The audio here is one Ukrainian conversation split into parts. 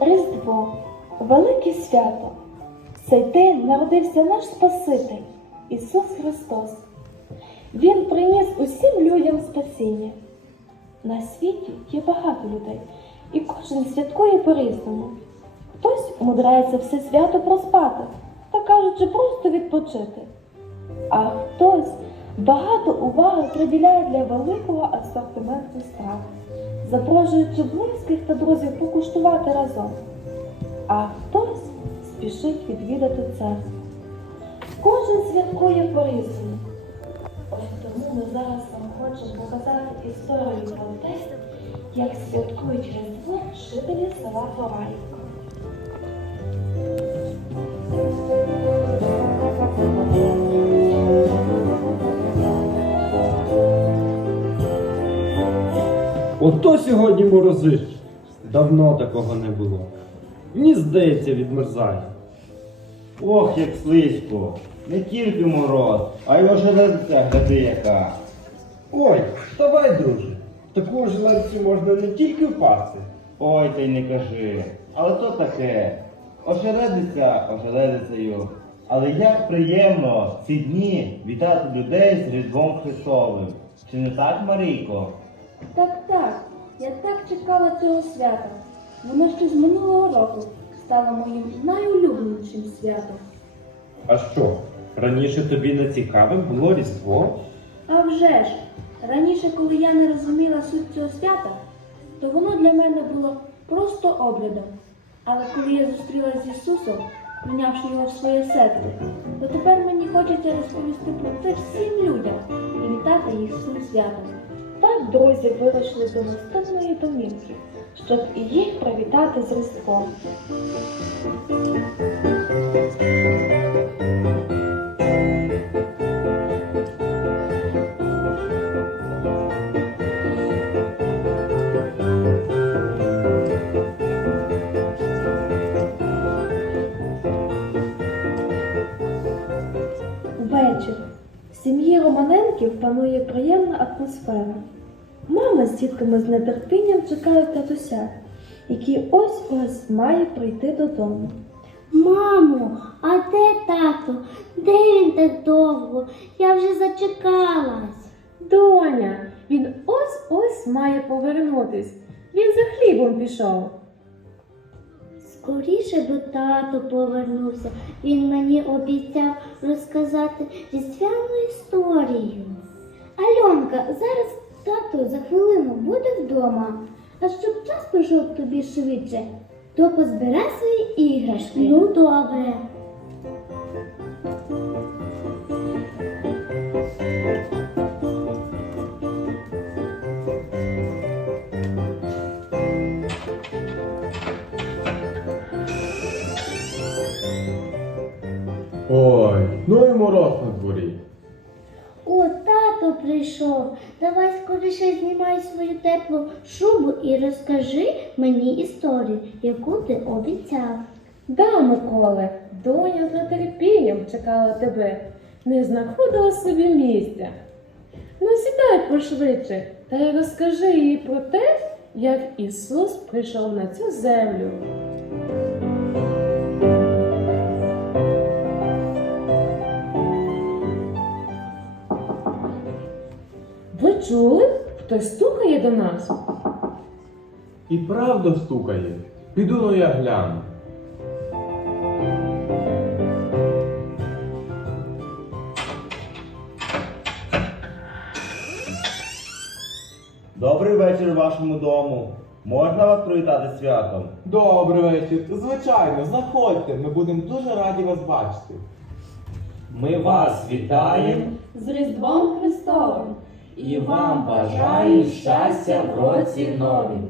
Різдво велике свято. В цей день народився наш Спаситель Ісус Христос. Він приніс усім людям спасіння. На світі є багато людей, і кожен святкує по-різному. Хтось умудряється все свято проспати, так кажучи, просто відпочити. А хтось багато уваги приділяє для великого асортименту страв, запрошуючи близьких та друзів покуштувати разом. А хтось спішить відвідати церкву. Кожен святкує по-різному. Ось тому ми зараз вам хочемо показати історію про те, як святкують Різдво жителі села Ховаївка. Ото сьогодні морозить. Давно такого не було. Мені здається, відмерзає. Ох, як слизько. Не тільки мороз, а й ожеледиця гляди яка. Ой, давай, друже. Таку жилетці можна не тільки впасти. Ой, й не кажи. Але то таке. Ожеледиця ожеледицею. Але як приємно ці дні вітати людей з Різдвом Христовим. Чи не так, Марійко? Так, так, я так чекала цього свята. Воно ще з минулого року стало моїм найулюбленішим святом. А що? Раніше тобі не цікаве було Різдво? А вже ж, раніше, коли я не розуміла суть цього свята, то воно для мене було просто обрядом. Але коли я зустрілася з Ісусом, прийнявши його в своє серце, то тепер мені хочеться розповісти про це всім людям і вітати їх з цим святом. Так друзі вирушили до наступної домівки, щоб і їх привітати з Різдвом. Панує приємна атмосфера. Мама з дітками з нетерпінням чекають татуся, який ось-ось має прийти додому. Мамо, а де тато? Де він так довго? Я вже зачекалась. Доня, він ось-ось має повернутись. Він за хлібом пішов. Скоріше би тато повернувся. Він мені обіцяв розказати різдвяну історію. Альонка, зараз тато за хвилину буде вдома. А щоб час пройшов тобі швидше, то позбирай свої іграшки. Ну, добре. Ой, ну і мороз на дворі. О, прийшов. Давай скоріше знімай свою теплу шубу і розкажи мені історію, яку ти обіцяв. Да, Миколе, доня з нетерпінням чекала тебе, не знаходила собі місця. Ну, сідай пошвидше та й розкажи їй про те, як Ісус прийшов на цю землю. Хтось стукає до нас? І правда стукає. Піду ну я гляну. Добрий вечір вашому дому. Можна вас привітати святом? Добрий вечір. Звичайно, заходьте. Ми будемо дуже раді вас бачити. Ми вас вітаємо З Різдвом Христовим! І вам бажаємо щастя в році новім.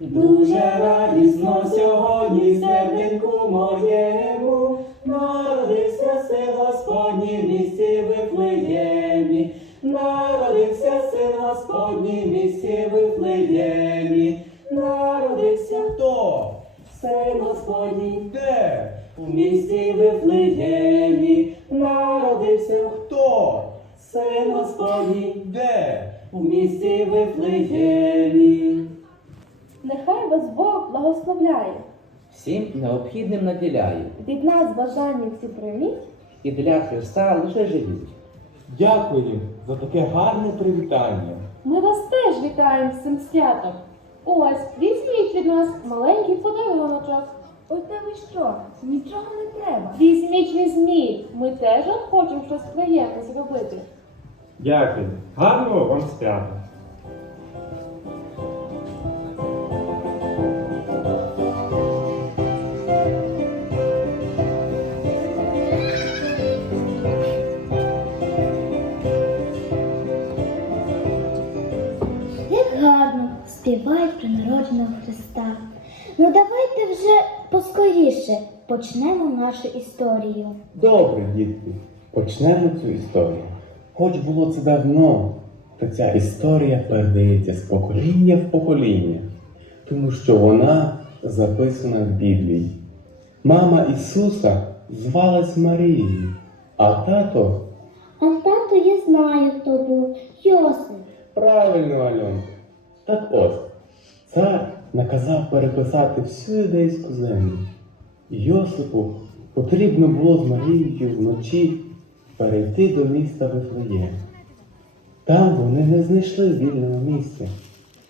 Дуже радісно сьогодні серденьку моєму народився син Господній в місті Вифлеємі. Народився син Господній в місті Вифлеємі. Народився Хто? син Господній Де? в місті Вифлеємі. Народився Хто? Син Господній Де? у місті Вифлеємі. Нехай вас Бог благословляє. Всім необхідним наділяю. Від нас бажання всі прийміть. І для Христа лише живіть. Дякую за таке гарне привітання. Ми вас теж вітаємо з цим святом. Ось, візьміть від нас маленький подаруночок. Ой, та ви що? Нічого не треба. Візьміть, візьміть. Ми теж хочемо щось приємне зробити. Дякую. Гарного вам свята. Як гарно співають про народженого Христа. Ну давайте вже поскоріше почнемо нашу історію. Добре, дітки, почнемо цю історію. Хоч було це давно, та ця історія передається з покоління в покоління, тому що вона записана в Біблії. Мама Ісуса звалась Марією, а тато А тато я знаю, хто був Йосип. правильно Альон. Так ось, цар наказав переписати всю юдейську землю. Йосипу потрібно було з Марією вночі перейти до міста Вифлеєм. Там вони не знайшли вільного місця.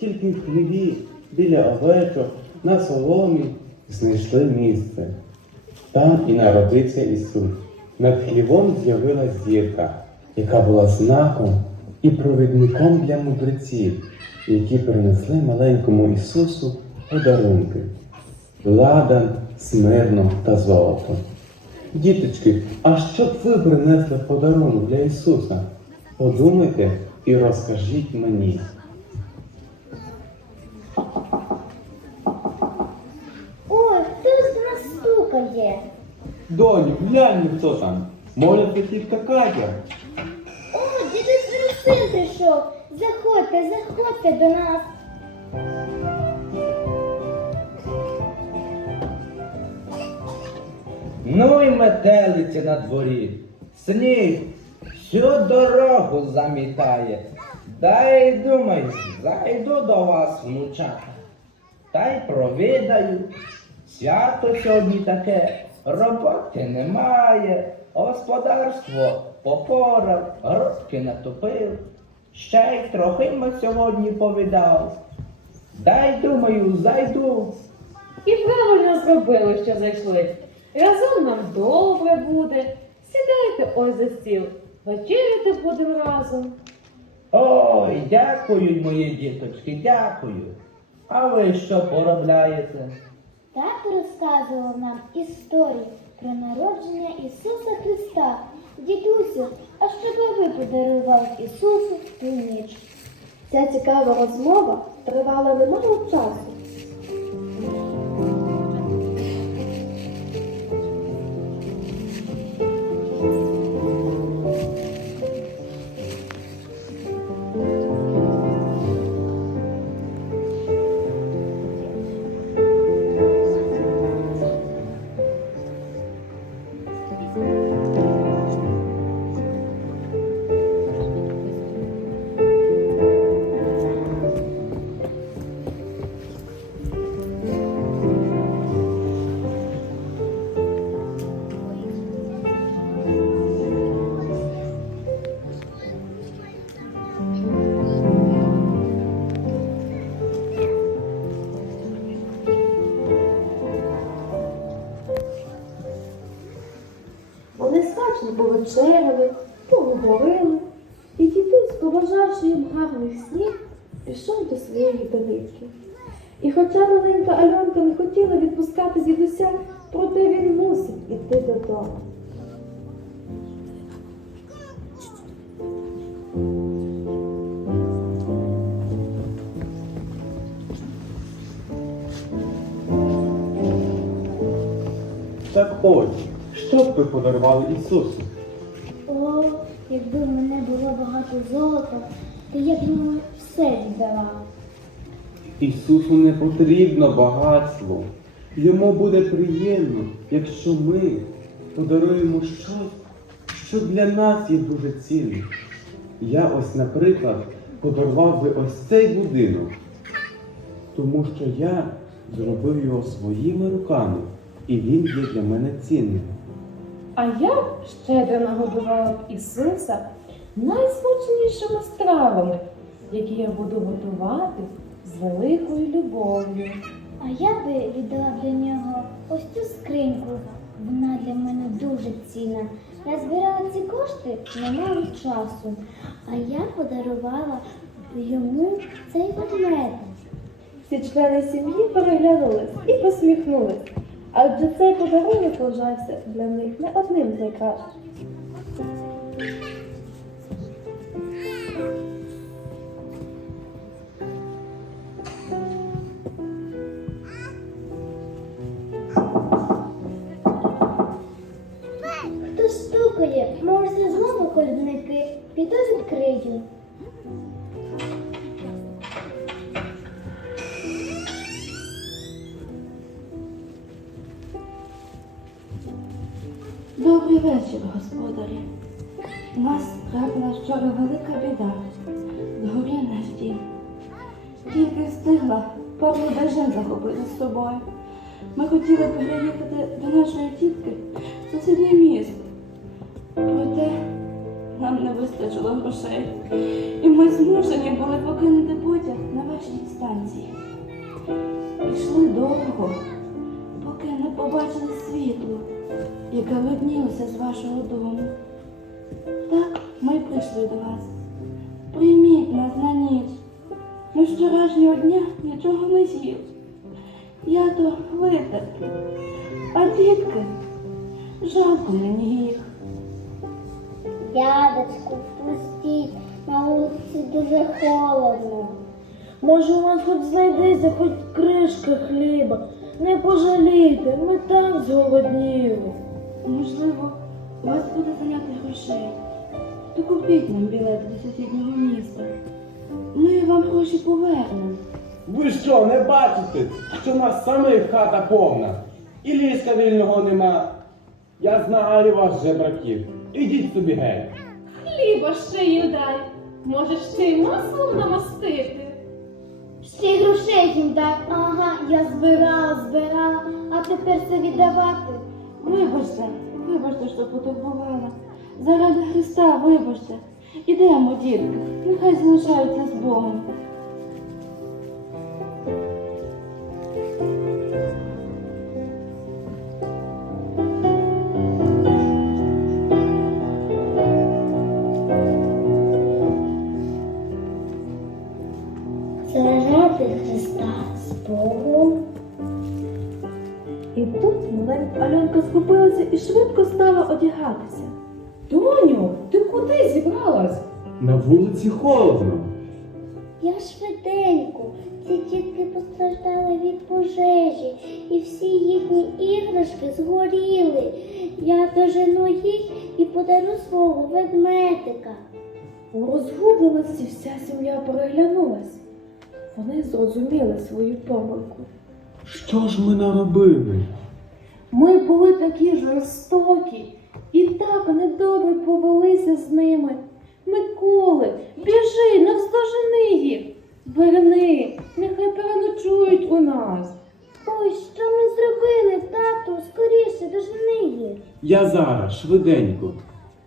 Тільки в хліві біля овечок на соломі знайшли місце. Там і народився Ісус. Над хлівом з'явилась зірка, яка була знаком і провідником для мудреців, які принесли маленькому Ісусу подарунки ладан, смирно та золото. Діточки, а що б ви принесли в подарунок для Ісуса? Подумайте і розкажіть мені. Ой, хтось до нас стукає. Доню, глянь, хто там. Може, це тітка Катя? О, дідусь Вересин прийшов. Заходьте, заходьте до нас. Ну й метелиця на дворі. Сніг всю дорогу замітає. Дай думаю, зайду до вас, внучата. Та й провідаю. Свято сьогодні таке, роботи немає, господарство попорав, грудки натопив. Ще й трохи ми сьогодні повідав. Дай думаю, зайду. І правильно зробили, що зайшли. Разом нам добре буде. Сідайте ось за стіл. Вечеряти будемо разом. Ой, дякую, мої діточки, дякую. А ви що поробляєте? Тато розказував нам історію про народження Ісуса Христа. Дідусю, а що би ви подарували Ісусу ту ніч? Ця цікава розмова тривала немало часу. Пішов до своєї домівки. І хоча маленька Альонка не хотіла відпускати дідуся, проте він мусив іти додому. Так ось, що б ви подарували Ісусу? О, якби в мене було багато золота, то я б йому все віддала. Ісусу не потрібно багатство. Йому буде приємно, якщо ми подаруємо щось, що для нас є дуже цінним. Я ось, наприклад, подарував би ось цей будинок. тому що я зробив його своїми руками, і він є для мене цінним. А я щедро нагодувала б Ісуса найсмачнішими стравами, які я буду готувати з великою любов'ю. А я би віддала для нього ось цю скриньку. Вона для мене дуже цінна. Я збирала ці кошти немало часу, а я подарувала йому цей ведмедик. Всі члени сім'ї переглянулись і посміхнулись, адже цей подарунок вважався для них не одним з найкращих. Стукає? Може, знову колідники? Піду відкрию. Добрий вечір, господарі. У нас трапила вчора велика біда. Згорів наш дім. Тільки встигла, пару дежин захопити з собою. Ми хотіли переїхати до нашої тітки в сусіднє місто. Нам не вистачило грошей. І ми змушені були покинути потяг на вашій станції. Пішли довго, поки не побачили світло яке виднілося з вашого дому. Так ми прийшли до вас. Прийміть нас на ніч. Ми вчорашнього дня нічого не з'їв. Я то витерплю. А дітки, жалко мені їх. Дядечку, пустіть, на вулиці дуже холодно. Може, у вас хоч знайдеться хоч кришка хліба. Не пожалійте, ми так зголодніли. Можливо, у вас буде заняти грошей. То купіть нам білет до сусіднього міста. Ми вам гроші повернемо. Ви що, не бачите, що в нас самих хата повна? І ліжка вільного нема. Я знаю вас, жебраків. Ідіть собі геть. Хліба ще й дай. Можеш ще й маслом намастити. Ще й грошей їм дай. Ага, я збирала, збирала, а тепер це віддавати. Вибачте, вибачте, що потурбувала. Заради Христа, вибачте. Ідемо, дітки, нехай залишаються з Богом. Заради з Богом. І тут маленька Альонка схопилася і швидко стала одягатися. Доню, ти куди зібралась? На вулиці холодно. Я швиденько. Ці тітки постраждали від пожежі, і всі їхні іграшки згоріли. Я дожену їх і подару свого ведмедика. У розгубленості вся сім'я переглянулась. Вони зрозуміли свою помилку. Що ж ми наробили? Ми були такі жорстокі і так недобре повелися з ними. Миколи, біжи, навздожени їх. Верни, нехай переночують у нас. Ой, що ми зробили, тату? Скоріше дожени їх. Я зараз, швиденько.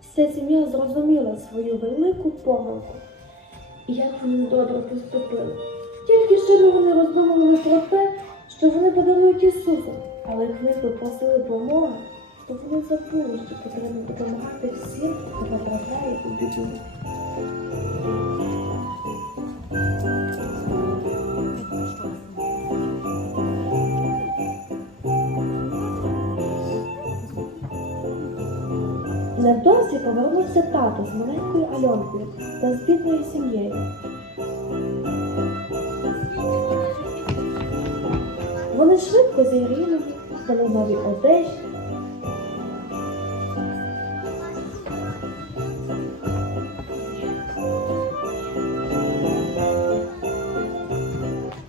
Вся сім'я зрозуміла свою велику помилку. І як вони добре поступили. Тільки ще вони роздумували про те, що вони подарують Ісусу, але коли попросили допомоги, то вони забули, що потрібно допомагати всім, хто потрапляє у біду. Невдовзі повернувся тато з маленькою Альонкою та з бідною сім'єю. Вони швидко зігріли, дали нові одежі.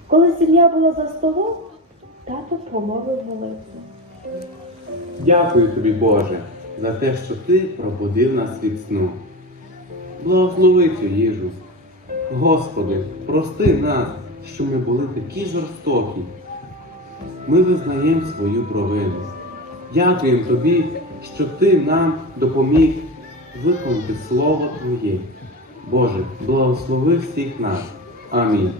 Коли сім'я була за столом, тато промовив молитву. Дякую тобі, Боже, за те, що ти пробудив нас від сну. Благослови цю їжу. Господи, прости нас, що ми були такі жорстокі. Ми визнаємо свою провину. Дякуємо тобі, що ти нам допоміг виконати Слово Твоє. Боже, благослови всіх нас. Амінь.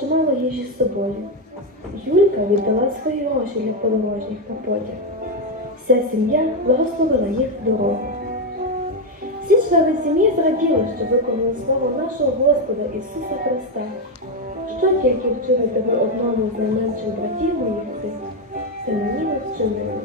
Чимало їжі з собою. Юлька віддала свої гроші для подорожніх на потяг. Вся сім'я благословила їх в дорогу. Всі члени сім'ї зраділи, що виконали слово нашого Господа Ісуса Христа. Що тільки вчинити ви одному з найменших братів моїх це мені вчинили.